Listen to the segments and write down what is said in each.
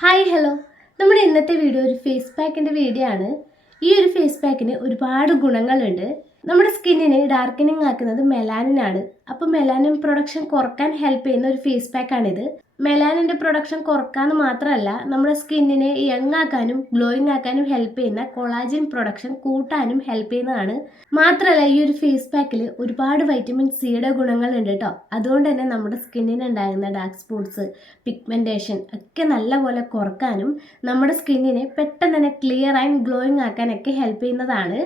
Hi hello നമ്മുടെ ഇന്നത്തെ video ഒരു ഫേസ് പാക്കിന്റെ വീഡിയോ ആണ്. ഈ ഒരു ഫേസ് പാക്കിന് ഒരുപാട് ഗുണങ്ങളുണ്ട്. നമ്മുടെ സ്കിന്നിനെ ഡാർക്കനിങ് ആക്കുന്നത് മെലാനിൻ ആണ്. അപ്പോൾ മെലാനിൻ പ്രൊഡക്ഷൻ കുറയ്ക്കാൻ ഹെൽപ്പ് ചെയ്യുന്ന ഒരു ഫേസ് പാക്കാണിത് മെലാനിന്റെ പ്രൊഡക്ഷൻ കുറക്കാന്ന് മാത്രമല്ല നമ്മുടെ സ്കിന്നിനെ യങ് ആക്കാനും ഗ്ലോയിങ് ആക്കാനും ഹെൽപ്പ് ചെയ്യുന്ന കൊളാജിൻ പ്രൊഡക്ഷൻ കൂട്ടാനും ഹെൽപ്പ് ചെയ്യുന്നതാണ്. മാത്രമല്ല ഈ ഒരു ഫേസ് പാക്കിൽ ഒരുപാട് വൈറ്റമിൻ സിയുടെ ഗുണങ്ങളുണ്ട് കേട്ടോ അതുകൊണ്ട് തന്നെ നമ്മുടെ സ്കിന്നിന് ഉണ്ടാകുന്ന ഡാർക്ക് സ്പോട്ട്സ് പിഗ്മെന്റേഷൻ ഒക്കെ നല്ലപോലെ കുറക്കാനും നമ്മുടെ സ്കിന്നിനെ പെട്ടെന്ന് തന്നെ ക്ലിയർ ആൻഡ് ഗ്ലോയിങ് ആക്കാനൊക്കെ ഹെൽപ്പ് ചെയ്യുന്നതാണ്.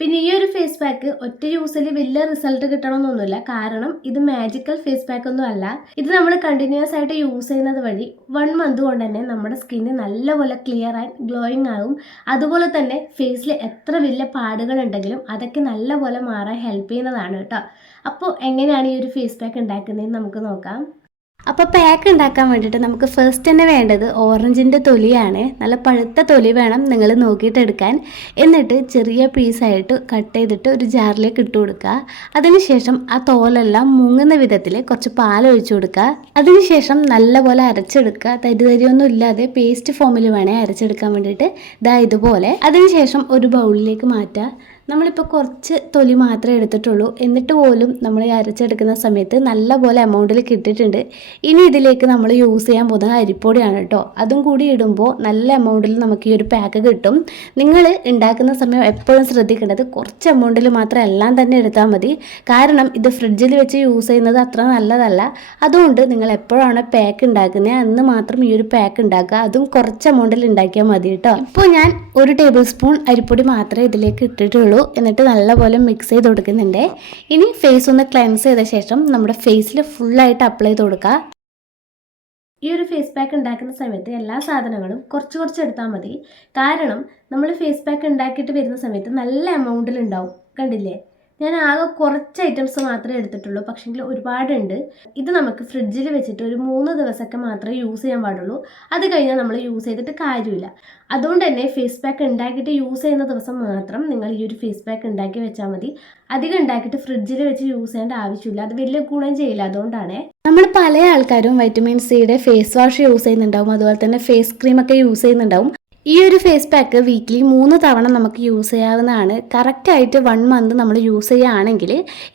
പിന്നെ ഈ ഒരു ഫേസ് പാക്ക് ഒറ്റ യൂസിൽ വലിയ റിസൾട്ട് കിട്ടണമെന്നൊന്നുമില്ല കാരണം ഇത് മാജിക്കൽ ഫേസ് പാക്ക് ഒന്നും അല്ല. ഇത് നമ്മൾ കണ്ടിന്യൂസ് ആയിട്ട് യൂസ് ചെയ്യുന്നത് വഴി വൺ മന്ത് കൊണ്ട് തന്നെ നമ്മുടെ സ്കിന്ന് നല്ലപോലെ ക്ലിയർ ആൻഡ് ഗ്ലോയിങ് ആകും. അതുപോലെ തന്നെ ഫേസിൽ എത്ര വലിയ പാടുകൾ ഉണ്ടെങ്കിലും അതൊക്കെ നല്ലപോലെ മാറാൻ ഹെൽപ്പ് ചെയ്യുന്നതാണ് കേട്ടോ. അപ്പോൾ എങ്ങനെയാണ് ഈ ഒരു ഫേസ് പാക്ക് ഉണ്ടാക്കുന്നതെന്ന് നമുക്ക് നോക്കാം. അപ്പോൾ പാക്ക് ഉണ്ടാക്കാൻ വേണ്ടിയിട്ട് നമുക്ക് ഫസ്റ്റ് തന്നെ വേണ്ടത് ഓറഞ്ചിന്റെ തൊലിയാണ്. നല്ല പഴുത്ത തൊലി വേണം നിങ്ങൾ നോക്കിയിട്ടെടുക്കാൻ എന്നിട്ട് ചെറിയ പീസായിട്ട് കട്ട് ചെയ്തിട്ട് ഒരു ജാറിലേക്ക് ഇട്ട് കൊടുക്കുക. അതിനുശേഷം ആ തോലെല്ലാം മുങ്ങുന്ന വിധത്തിൽ കുറച്ച് പാൽ ഒഴിച്ചു കൊടുക്കുക. അതിനുശേഷം നല്ലപോലെ അരച്ചെടുക്കുക. തരി തരിയൊന്നും ഇല്ലാതെ പേസ്റ്റ് ഫോമിൽ വേണേൽ അരച്ചെടുക്കാൻ വേണ്ടിയിട്ട്. ഇതാ ഇതുപോലെ. അതിനുശേഷം ഒരു ബൗളിലേക്ക് മാറ്റുക. നമ്മളിപ്പോൾ കുറച്ച് തൊലി മാത്രമേ എടുത്തിട്ടുള്ളൂ. എന്നിട്ട് പോലും നമ്മൾ അരച്ചെടുക്കുന്ന സമയത്ത് നല്ല പോലെ എമൗണ്ടിൽ കിട്ടിയിട്ടുണ്ട്. ഇനി ഇതിലേക്ക് നമ്മൾ യൂസ് ചെയ്യാൻ പോകുന്നത് അരിപ്പൊടിയാണ് കേട്ടോ അതും കൂടി ഇടുമ്പോൾ നല്ല എമൗണ്ടിൽ നമുക്ക് ഈ ഒരു പാക്ക് കിട്ടും. നിങ്ങൾ ഉണ്ടാക്കുന്ന സമയം എപ്പോഴും ശ്രദ്ധിക്കേണ്ടത് കുറച്ച് എമൗണ്ടിൽ മാത്രം എല്ലാം തന്നെ എടുത്താൽ മതി. കാരണം ഇത് ഫ്രിഡ്ജിൽ വെച്ച് യൂസ് ചെയ്യുന്നത് അത്ര നല്ലതല്ല. അതുകൊണ്ട് നിങ്ങൾ എപ്പോഴാണ് പാക്ക് ഉണ്ടാക്കുന്നത് അന്ന് മാത്രം ഈ ഒരു പാക്ക് ഉണ്ടാക്കുക. അതും കുറച്ച് എമൗണ്ടിൽ ഉണ്ടാക്കിയാൽ മതി കേട്ടോ ഇപ്പോൾ ഞാൻ ഒരു ടേബിൾ സ്പൂൺ അരിപ്പൊടി മാത്രമേ ഇതിലേക്ക് ഇട്ടിട്ടുള്ളൂ. എന്നിട്ട് നല്ലപോലെ മിക്സ് ചെയ്ത് കൊടുക്കുന്നുണ്ട്. ഇനി ഫേസ് ഒന്ന് ക്ലെൻസ് ചെയ്ത ശേഷം നമ്മുടെ ഫേസിൽ ഫുള്ളായിട്ട് അപ്ലൈ ചെയ്ത് കൊടുക്കുക. ഈ ഒരു ഫേസ് പാക്ക് ഉണ്ടാക്കുന്ന സമയത്ത് എല്ലാ സാധനങ്ങളും കുറച്ച് കുറച്ച് എടുത്താൽ മതി. കാരണം നമ്മൾ ഫേസ് പാക്ക് ഉണ്ടാക്കിയിട്ട് വരുന്ന സമയത്ത് നല്ല എമൗണ്ടിൽ ഉണ്ടാവും. കണ്ടില്ലേ? ഞാൻ ആകെ കുറച്ച് ഐറ്റംസ് മാത്രമേ എടുത്തിട്ടുള്ളൂ. പക്ഷെങ്കിൽ ഒരുപാടുണ്ട്. ഇത് നമുക്ക് ഫ്രിഡ്ജിൽ വെച്ചിട്ട് ഒരു മൂന്ന് ദിവസമൊക്കെ മാത്രമേ യൂസ് ചെയ്യാൻ പാടുള്ളൂ. അത് കഴിഞ്ഞാൽ നമ്മൾ യൂസ് ചെയ്തിട്ട് കാര്യമില്ല. അതുകൊണ്ട് തന്നെ ഫേസ് പാക്ക് ഉണ്ടാക്കിയിട്ട് യൂസ് ചെയ്യുന്ന ദിവസം മാത്രം നിങ്ങൾ ഈ ഒരു ഫേസ് പാക്ക് ഉണ്ടാക്കി വെച്ചാൽ മതി. അധികം ഉണ്ടാക്കിയിട്ട് ഫ്രിഡ്ജിൽ വെച്ച് യൂസ് ചെയ്യേണ്ട ആവശ്യമില്ല. അത് വലിയ ഗുണം ചെയ്യില്ല. അതുകൊണ്ടാണ്. നമ്മൾ പല ആൾക്കാരും വൈറ്റമിൻ സിയുടെ ഫേസ് വാഷ് യൂസ് ചെയ്യുന്നുണ്ടാവും. അതുപോലെ തന്നെ ഫേസ് ക്രീമൊക്കെ യൂസ് ചെയ്യുന്നുണ്ടാവും. ഈ ഒരു ഫേസ് പാക്ക് വീക്ക്ലി മൂന്ന് തവണ നമുക്ക് യൂസ് ചെയ്യാവുന്നതാണ്. കറക്റ്റായിട്ട് വൺ മന്ത് നമ്മൾ യൂസ് ചെയ്യുകയാണെങ്കിൽ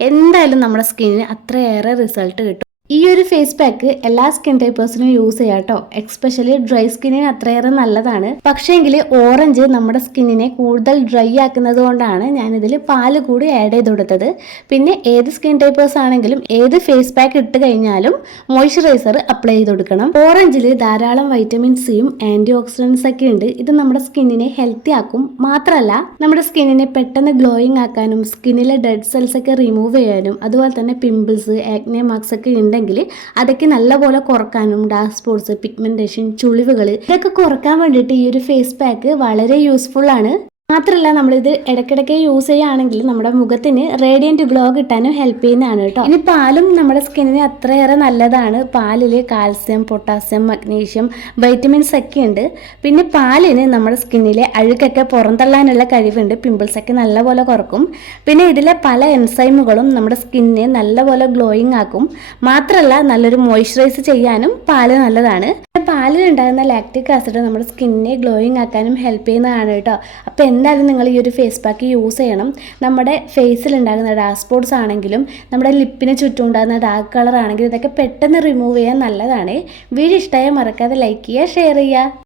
എന്തായാലും നമ്മുടെ സ്കിന്നിന് അത്രയേറെ റിസൾട്ട് കിട്ടും. ഈ ഒരു ഫേസ് പാക്ക് എല്ലാ സ്കിൻ ടൈപ്പേഴ്സിനും യൂസ് ചെയ്യാം കേട്ടോ എക്സ്പെഷ്യലി ഡ്രൈ സ്കിന്നിന് അത്രയേറെ നല്ലതാണ്. പക്ഷേങ്കിൽ ഓറഞ്ച് നമ്മുടെ സ്കിന്നിനെ കൂടുതൽ ഡ്രൈ ആക്കുന്നത് കൊണ്ടാണ് ഞാനിതിൽ പാൽ കൂടി ആഡ് ചെയ്ത് കൊടുത്തത്. പിന്നെ ഏത് സ്കിൻ ടൈപ്പേഴ്സ് ആണെങ്കിലും ഏത് ഫേസ് പാക്ക് ഇട്ട് കഴിഞ്ഞാലും മോയ്സ്ചറൈസർ അപ്ലൈ ചെയ്ത് കൊടുക്കണം. ഓറഞ്ചിൽ ധാരാളം വൈറ്റമിൻ സിയും ആന്റി ഓക്സിഡൻസ് ഒക്കെ ഉണ്ട്. ഇത് നമ്മുടെ സ്കിന്നിനെ ഹെൽത്തി ആക്കും. മാത്രമല്ല നമ്മുടെ സ്കിന്നിനെ പെട്ടെന്ന് ഗ്ലോയിങ് ആക്കാനും സ്കിന്നിലെ ഡെഡ് സെൽസ് ഒക്കെ റിമൂവ് ചെയ്യാനും അതുപോലെ തന്നെ പിമ്പിൾസ് ആക്നെ മാർക്സ് ഒക്കെ ഉണ്ടെങ്കിൽ അതൊക്കെ നല്ലപോലെ കുറക്കാനും ഡാർക്ക് സ്പോട്ട്സ് പിഗ്മെന്റേഷൻ ചുളിവുകൾ ഇതൊക്കെ കുറയ്ക്കാൻ വേണ്ടിയിട്ട് ഈ ഒരു ഫേസ് പാക്ക് വളരെ യൂസ്ഫുൾ ആണ്. മാത്രമല്ല നമ്മളിത് ഇടയ്ക്കിടയ്ക്ക് യൂസ് ചെയ്യുകയാണെങ്കിൽ നമ്മുടെ മുഖത്തിന് റേഡിയന്റ് ഗ്ലോ കിട്ടാനും ഹെൽപ്പ് ചെയ്യുന്നതാണ് കേട്ടോ. ഇനി പാലും നമ്മുടെ സ്കിന്നിന് അത്രയേറെ നല്ലതാണ്. പാലിൽ കാൽസ്യം പൊട്ടാസ്യം മഗ്നീഷ്യം വൈറ്റമിൻസ് ഒക്കെ ഉണ്ട്. പിന്നെ പാലിന് നമ്മുടെ സ്കിന്നിലെ അഴുക്കൊക്കെ പുറന്തള്ളാനുള്ള കഴിവുണ്ട്. പിമ്പിൾസ് ഒക്കെ നല്ലപോലെ കുറക്കും. പിന്നെ ഇതിലെ പല എൻസൈമുകളും നമ്മുടെ സ്കിന്നിനെ നല്ലപോലെ ഗ്ലോയിങ് ആക്കും. മാത്രമല്ല നല്ലൊരു മോയ്സ്ചറൈസ് ചെയ്യാനും പാൽ നല്ലതാണ്. പാലിൽ ഉണ്ടാകുന്ന ലാക്റ്റിക് ആസിഡ് നമ്മുടെ സ്കിന്നിനെ ഗ്ലോയിങ് ആക്കാനും ഹെൽപ്പ് ചെയ്യുന്നതാണ് കേട്ടോ. അപ്പോൾ എന്തായാലും നിങ്ങൾ ഈ ഒരു ഫേസ് പാക്ക് യൂസ് ചെയ്യണം. നമ്മുടെ ഫേസിൽ ഉണ്ടാകുന്ന ഡാർക്ക് ആണെങ്കിലും നമ്മുടെ ലിപ്പിന് ചുറ്റും ഉണ്ടാകുന്ന ഡാർക്ക് കളർ ആണെങ്കിലും ഇതൊക്കെ പെട്ടെന്ന് റിമൂവ് ചെയ്യാൻ നല്ലതാണ്. വീഡിയോ ഇഷ്ടമായ മറക്കാതെ ലൈക്ക് ചെയ്യുക ഷെയർ ചെയ്യുക.